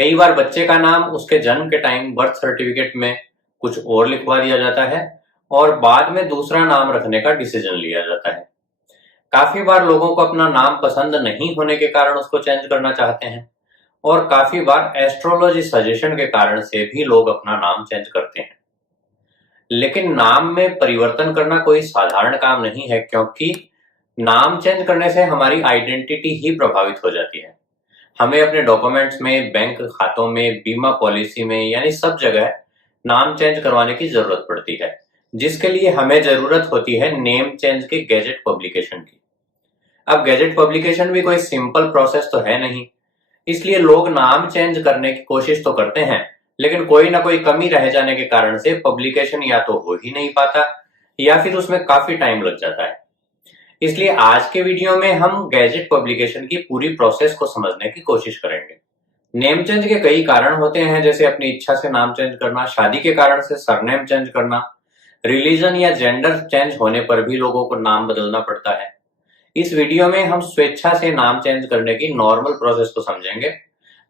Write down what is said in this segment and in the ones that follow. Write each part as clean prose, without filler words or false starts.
कई बार बच्चे का नाम उसके जन्म के टाइम बर्थ सर्टिफिकेट में कुछ और लिखवा दिया जाता है और बाद में दूसरा नाम रखने का डिसीजन लिया जाता है। काफी बार लोगों को अपना नाम पसंद नहीं होने के कारण उसको चेंज करना चाहते हैं और काफी बार एस्ट्रोलॉजी सजेशन के कारण से भी लोग अपना नाम चेंज करते हैं। लेकिन नाम में परिवर्तन करना कोई साधारण काम नहीं है, क्योंकि नाम चेंज करने से हमारी आइडेंटिटी ही प्रभावित हो जाती है। हमें अपने डॉक्यूमेंट्स में, बैंक खातों में, बीमा पॉलिसी में, यानी सब जगह नाम चेंज करवाने की जरूरत पड़ती है, जिसके लिए हमें जरूरत होती है नेम चेंज के गैजेट पब्लिकेशन की। अब गैजेट पब्लिकेशन भी कोई सिंपल प्रोसेस तो है नहीं, इसलिए लोग नाम चेंज करने की कोशिश तो करते हैं, लेकिन कोई ना कोई कमी रह जाने के कारण से पब्लिकेशन या तो हो ही नहीं पाता या फिर उसमें काफी टाइम लग जाता है। इसलिए आज के वीडियो में हम गैजेट पब्लिकेशन की पूरी प्रोसेस को समझने की कोशिश करेंगे। नेम चेंज के कई कारण होते हैं, जैसे अपनी इच्छा से नाम चेंज करना, शादी के कारण से सरनेम चेंज करना, रिलीजन या जेंडर चेंज होने पर भी लोगों को नाम बदलना पड़ता है। इस वीडियो में हम स्वेच्छा से नाम चेंज करने की नॉर्मल प्रोसेस को समझेंगे।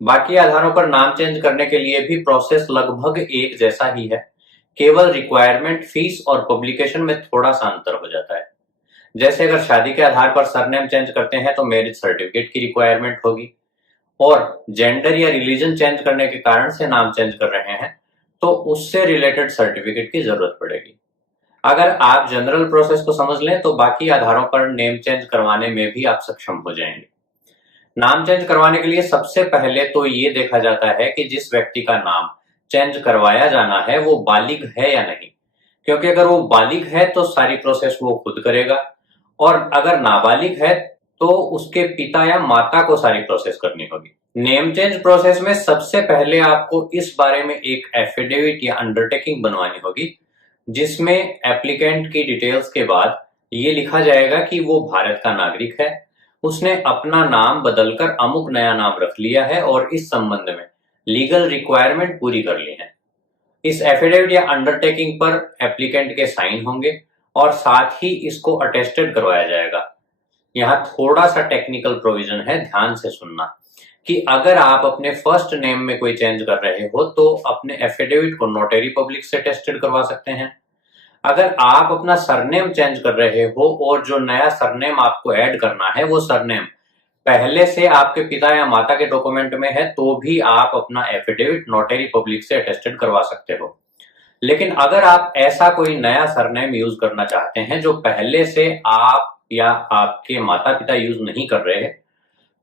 बाकी आधारों पर नाम चेंज करने के लिए भी प्रोसेस लगभग एक जैसा ही है, केवल रिक्वायरमेंट, फीस और पब्लिकेशन में थोड़ा सा अंतर हो जाता है। जैसे अगर शादी के आधार पर सरनेम चेंज करते हैं तो मैरिज सर्टिफिकेट की रिक्वायरमेंट होगी, और जेंडर या रिलीजन चेंज करने के कारण से नाम चेंज कर रहे हैं तो उससे रिलेटेड सर्टिफिकेट की जरूरत पड़ेगी। अगर आप जनरल प्रोसेस को समझ लें तो बाकी आधारों पर नेम चेंज करवाने में भी आप सक्षम हो जाएंगे। नाम चेंज करवाने के लिए सबसे पहले तो ये देखा जाता है कि जिस व्यक्ति का नाम चेंज करवाया जाना है वो बालिग है या नहीं, क्योंकि अगर वो बालिग है तो सारी प्रोसेस वो खुद करेगा, और अगर नाबालिग है तो उसके पिता या माता को सारी प्रोसेस करनी होगी। नेम चेंज प्रोसेस में सबसे पहले आपको इस बारे में एक एफिडेविट या अंडरटेकिंग बनवानी होगी, जिसमें एप्लीकेंट की डिटेल्स के बाद ये लिखा जाएगा कि वो भारत का नागरिक है, उसने अपना नाम बदलकर अमुक नया नाम रख लिया है और इस संबंध में लीगल रिक्वायरमेंट पूरी कर ली है। इस एफिडेविट या अंडरटेकिंग पर एप्लीकेंट के साइन होंगे और साथ ही इसको अटेस्टेड करवाया जाएगा। यहाँ थोड़ा सा टेक्निकल प्रोविजन है, ध्यान से सुनना, कि अगर आप अपने फर्स्ट नेम में कोई चेंज कर रहे हो तो अपने एफिडेविट को नोटरी पब्लिक से टेस्टेड करवा सकते हैं। अगर आप अपना सरनेम चेंज कर रहे हो और जो नया सरनेम आपको ऐड करना है वो सरनेम पहले से आपके पिता या माता के डॉक्यूमेंट में है तो भी आप अपना एफिडेविट नोटरी पब्लिक से अटेस्टेड करवा सकते हो। लेकिन अगर आप ऐसा कोई नया सरनेम यूज करना चाहते हैं जो पहले से आप या आपके माता पिता यूज नहीं कर रहे हैं,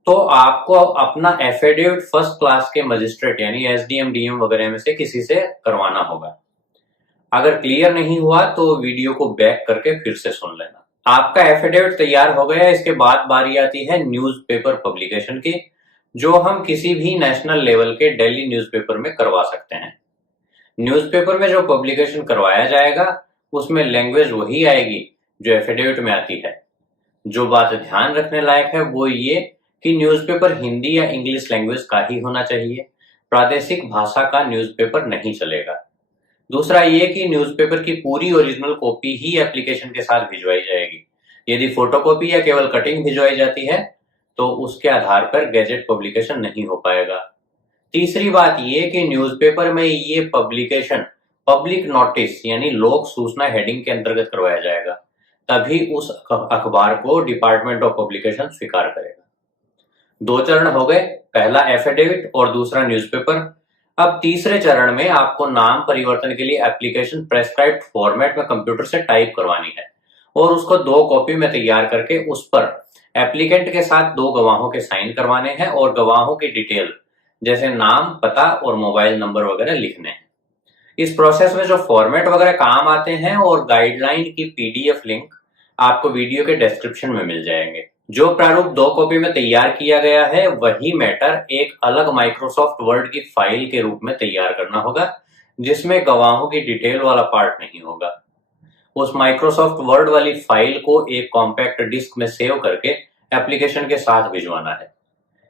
तो आपको अपना एफिडेविट फर्स्ट क्लास के मजिस्ट्रेट यानी एसडीएम, डीएम वगैरह में से किसी से करवाना होगा। अगर क्लियर नहीं हुआ तो वीडियो को बैक करके फिर से सुन लेना। आपका एफिडेविट तैयार हो गया, इसके बाद बारी आती है न्यूज़पेपर पब्लिकेशन की, जो हम किसी भी नेशनल लेवल के दिल्ली न्यूज़पेपर में करवा सकते हैं। न्यूज़पेपर में जो पब्लिकेशन करवाया जाएगा उसमें लैंग्वेज वही आएगी जो एफिडेविट में आती है। जो बात ध्यान रखने लायक है वो ये कि न्यूज़पेपर हिंदी या इंग्लिश लैंग्वेज का ही होना चाहिए, प्रादेशिक भाषा का न्यूज़पेपर नहीं चलेगा। दूसरा ये कि न्यूज़पेपर की पूरी ओरिजिनल कॉपी ही एप्लीकेशन के साथ भिजवाई जाएगी। यदि फोटोकॉपी या केवल कटिंग भिजवाई जाती है तो उसके आधार पर गैजेट पब्लिकेशन नहीं हो पाएगा। तीसरी बात ये कि न्यूज़पेपर में ये पब्लिकेशन पब्लिक नोटिस यानी लोक सूचना हेडिंग के अंतर्गत करवाया जाएगा, तभी उस अखबार को डिपार्टमेंट ऑफ पब्लिकेशन स्वीकार करेगा। 2 चरण हो गए, पहला एफिडेविट और दूसरा न्यूज़पेपर। अब तीसरे चरण में आपको नाम परिवर्तन के लिए एप्लीकेशन प्रेस्क्राइब्ड फॉर्मेट में कंप्यूटर से टाइप करवानी है और उसको 2 कॉपी में तैयार करके उस पर एप्लीकेंट के साथ 2 गवाहों के साइन करवाने हैं और गवाहों की डिटेल जैसे नाम, पता और मोबाइल नंबर वगैरह लिखने हैं। इस प्रोसेस में जो फॉर्मेट वगैरह काम आते हैं और गाइडलाइन की पीडीएफ लिंक आपको वीडियो के डिस्क्रिप्शन में मिल जाएंगे। जो प्रारूप 2 कॉपी में तैयार किया गया है वही मैटर एक अलग माइक्रोसॉफ्ट वर्ड की फाइल के रूप में तैयार करना होगा, जिसमें गवाहों की डिटेल वाला पार्ट नहीं होगा। उस माइक्रोसॉफ्ट वर्ड वाली फाइल को एक कॉम्पैक्ट डिस्क में सेव करके एप्लीकेशन के साथ भिजवाना है।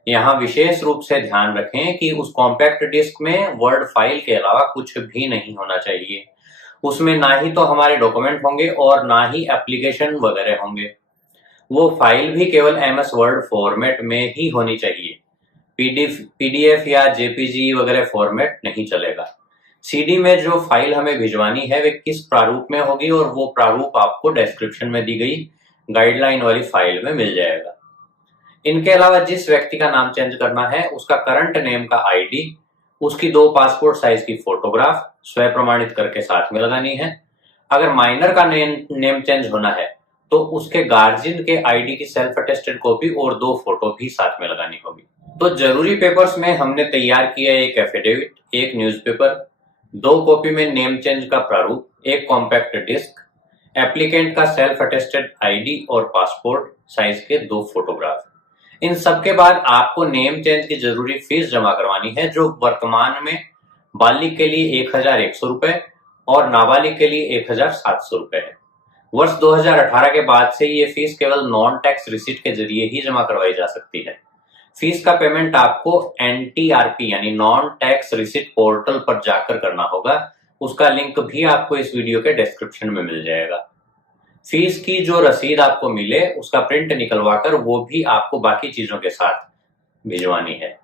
यहाँ विशेष रूप से ध्यान रखें कि उस कॉम्पैक्ट डिस्क में वर्ड फाइल के अलावा कुछ भी नहीं होना चाहिए। उसमें ना ही तो हमारे डॉक्यूमेंट होंगे और ना ही एप्लीकेशन वगैरह होंगे। वो फाइल भी केवल एमएस वर्ड फॉर्मेट में ही होनी चाहिए। पीडीएफ या जेपीजी वगैरह फॉर्मेट नहीं चलेगा। सीडी में जो फाइल हमें भिजवानी है वे किस प्रारूप में होगी और वो प्रारूप आपको डिस्क्रिप्शन में दी गई गाइडलाइन वाली फाइल में मिल जाएगा। इनके अलावा जिस व्यक्ति का नाम चेंज करना है उसका करंट नेम का आईडी, उसकी 2 पासपोर्ट साइज की फोटोग्राफ स्वयं प्रमाणित करके साथ में लगानी है। अगर माइनर का नेम चेंज होना है तो उसके गार्जियन के आईडी की सेल्फ अटेस्टेड कॉपी और 2 फोटो भी साथ में लगानी होगी। तो जरूरी पेपर्स में हमने तैयार किया एक एफिडेविट, एक न्यूज़पेपर, 2 कॉपी में नेम चेंज का प्रारूप, एक कॉम्पैक्ट डिस्क, एप्लीकेंट का सेल्फ अटेस्टेड आईडी और पासपोर्ट साइज के 2 फोटोग्राफ। इन सब के बाद आपको नेम चेंज की जरूरी फीस जमा करवानी है, जो वर्तमान में बालिग के लिए 1100 रुपए और नाबालिग के लिए 1700 रुपए है। वर्ष 2018 के बाद से ये फीस केवल नॉन टैक्स रिसीट के जरिए ही जमा करवाई जा सकती है। फीस का पेमेंट आपको एनटीआरपी यानी नॉन टैक्स रिसीट पोर्टल पर जाकर करना होगा। उसका लिंक भी आपको इस वीडियो के डिस्क्रिप्शन में मिल जाएगा। फीस की जो रसीद आपको मिले उसका प्रिंट निकलवाकर वो भी आपको बाकी चीजों के साथ भिजवानी है।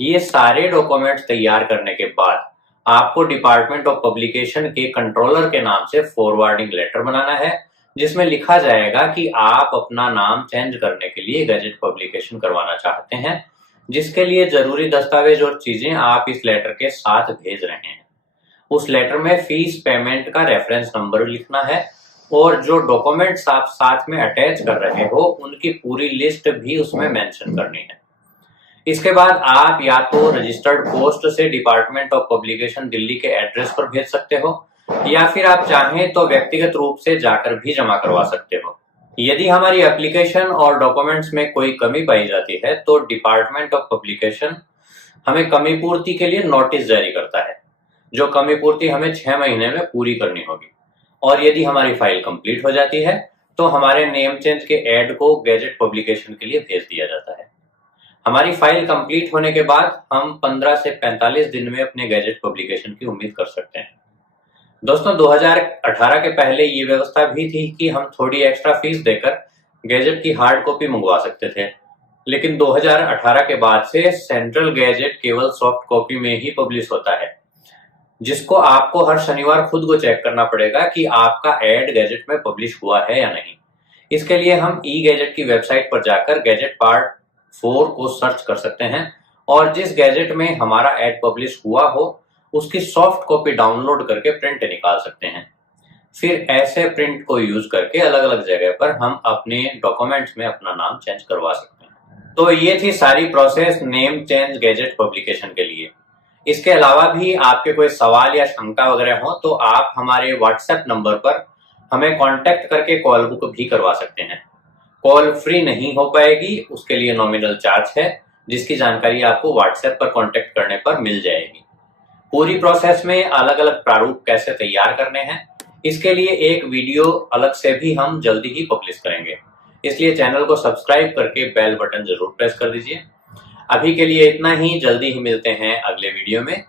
ये सारे डॉक्यूमेंट्स तैयार करने के बाद आपको डिपार्टमेंट ऑफ पब्लिकेशन के कंट्रोलर के नाम से फॉरवर्डिंग लेटर बनाना है, जिसमें लिखा जाएगा कि आप अपना नाम चेंज करने के लिए गैजेट पब्लिकेशन करवाना चाहते हैं, जिसके लिए जरूरी दस्तावेज और चीजें आप इस लेटर के साथ भेज रहे हैं। उस लेटर में फीस पेमेंट का रेफरेंस नंबर लिखना है और जो डॉक्यूमेंट्स आप साथ में अटैच कर रहे हो उनकी पूरी लिस्ट भी उसमें मेंशन करनी है। इसके बाद आप या तो रजिस्टर्ड पोस्ट से डिपार्टमेंट ऑफ पब्लिकेशन दिल्ली के एड्रेस पर भेज सकते हो या फिर आप चाहें तो व्यक्तिगत रूप से जाकर भी जमा करवा सकते हो। यदि हमारी एप्लीकेशन और डॉक्यूमेंट्स में कोई कमी पाई जाती है तो डिपार्टमेंट ऑफ पब्लिकेशन हमें कमी पूर्ति के लिए नोटिस जारी करता है, जो कमी पूर्ति हमें 6 महीने में पूरी करनी होगी। और यदि हमारी फाइल कंप्लीट हो जाती है तो हमारे नेम चेंज के ऐड को गैजेट पब्लिकेशन के लिए भेज दिया जाता है। हमारी फाइल कंप्लीट होने के बाद हम 15 से 45 दिन में अपने गैजेट पब्लिकेशन की उम्मीद कर सकते हैं। दोस्तों, 2018 के पहले ये व्यवस्था भी थी कि हम थोड़ी एक्स्ट्रा फीस देकर गैजेट की हार्ड कॉपी मंगवा सकते थे, लेकिन 2018 के बाद से सेंट्रल गैजेट केवल सॉफ्ट कॉपी में ही पब्लिश होता है, जिसको आपको हर शनिवार खुद को चेक करना पड़ेगा कि आपका एड गैजेट में पब्लिश हुआ है या नहीं। इसके लिए हम ई गैजेट की वेबसाइट पर जाकर गैजेट पार्ट 4 को सर्च कर सकते हैं और जिस गैजेट में हमारा एड पब्लिश हुआ हो उसकी सॉफ्ट कॉपी डाउनलोड करके प्रिंट निकाल सकते हैं। फिर ऐसे प्रिंट को यूज करके अलग अलग जगह पर हम अपने डॉक्यूमेंट्स में अपना नाम चेंज करवा सकते हैं। तो ये थी सारी process name change gadget publication के लिए। इसके अलावा भी आपके कोई सवाल या शंका वगैरह हो तो आप हमारे व्हाट्सएप नंबर पर हमें कांटेक्ट करके कॉल बुक भी करवा सकते हैं। कॉल फ्री नहीं हो पाएगी, उसके लिए नॉमिनल चार्ज है, जिसकी जानकारी आपको व्हाट्सएप पर कांटेक्ट करने पर मिल जाएगी। पूरी प्रोसेस में अलग अलग प्रारूप कैसे तैयार करने हैं इसके लिए एक वीडियो अलग से भी हम जल्दी ही पब्लिश करेंगे, इसलिए चैनल को सब्सक्राइब करके बेल बटन जरूर प्रेस कर दीजिए। अभी के लिए इतना ही, जल्दी ही मिलते हैं अगले वीडियो में।